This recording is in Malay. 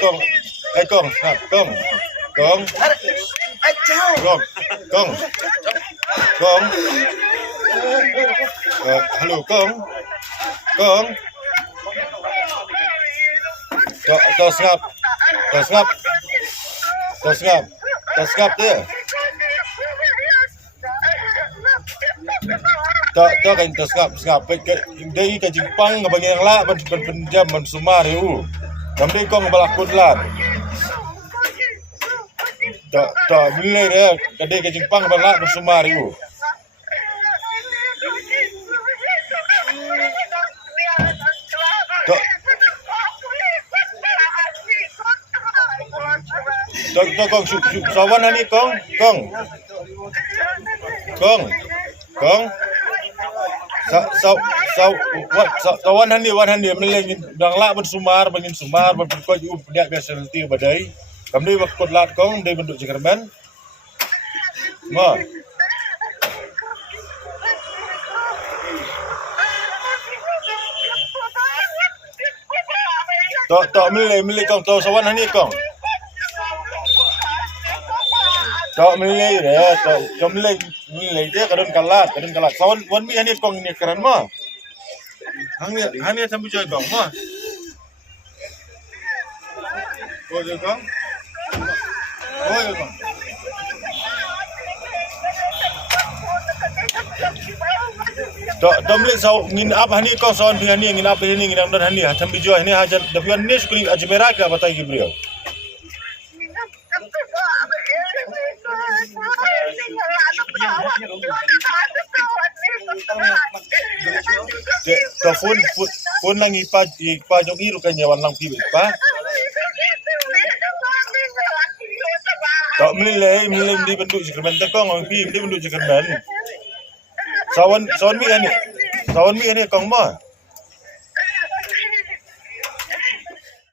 con ai con ha con con con hello con to ngap dia to kan to ngap ke dei ka Jepang ka bagi yang la ban jam ban sumariu kami kong balakut lan to milai dia ka dei ka Jepang ban la ban sumariu to kong sawan ani kong wan hani meleng dang la ban sumar bangin sumar ban ko ju dia biasa ti badai kamni wakut lat kong dei bentuk Jerman ma to meleng kong to sawan hani kong to meleng dia to meleng dia kadon kalat sawan wan mi hani kong ni keren ma hani sampai joy kong ma oh joy kong to meleng sau ngin apa hani kong sawan pi hani ngin apa ini ngin amdan hani sampai joy ini hajan dapian ni skuli ajmera ka batai gibriau to phone lang ipa jong iru kan yawan lang pi pa to meleng di bentuk Jerman tekong pi di bentuk Jerman sawan mi ani kong ma